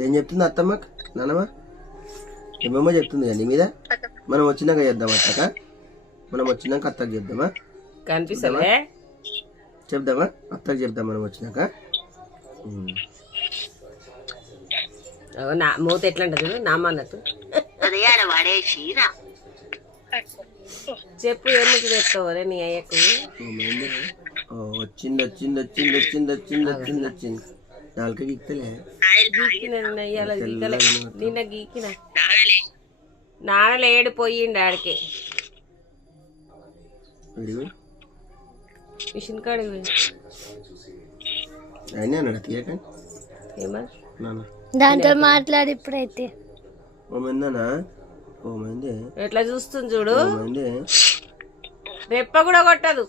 ఏం చెప్తుంది అత్తమ్మ నాన్నమ్మ ఏమేమో చెప్తుంది కానీ మీద మనం వచ్చినాక చేద్దాం అత్తక మనం వచ్చినాక అత్తకు చెప్దామా కనిపిస్తలే చెప్దామా అత్తకు చెప్దాం మనం వచ్చినాక నా మూత ఎట్లా ఉంటుంది నామన్నట్టు చెప్పు ఎందుకు చెప్తావు నీ అయ్యకు వచ్చింది వచ్చింది వచ్చింది వచ్చింది వచ్చింది వచ్చింది వచ్చింది నాలుక గీక్తలే గీకలే నిన్న గీకిన నాన్నలేడు పోయిండు ఆడికి మిషన్ కాడికి పోయి అయినా అన్నాడు తీయక ఏమన్నా దాంతో మాట్లాడి ఇప్పుడైతే ఓమైందనా ఓమైంది ఎట్లా చూస్తుంది చూడు ఓమైంది రెప్ప కూడా కొట్టదు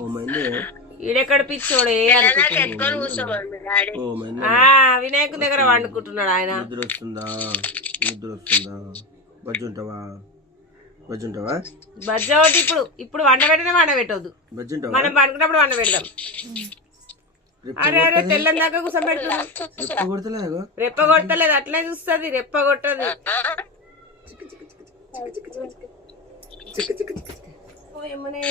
ఓమైంది ఈడెక్కడ పిచ్చోడే వినాయకు దగ్గర వండుకుంటున్నాడు ఆయన నిద్ర వస్తుందా నిద్ర వస్తుందా బజ్జుంటావా బజ్జుంటావా బజ్జ అవుతుంది ఇప్పుడు ఇప్పుడు వండబెట్టనే వండబెట్టవద్దు బజ్జుంటావా మనం పండుకున్నప్పుడు వండబెడదాం అరే అరే తెల్లని దాకా కూర్చోబెడుతుంది రెప్ప కొడతలేదు అట్లే చూస్తుంది రెప్ప కొట్టదు ఏమనే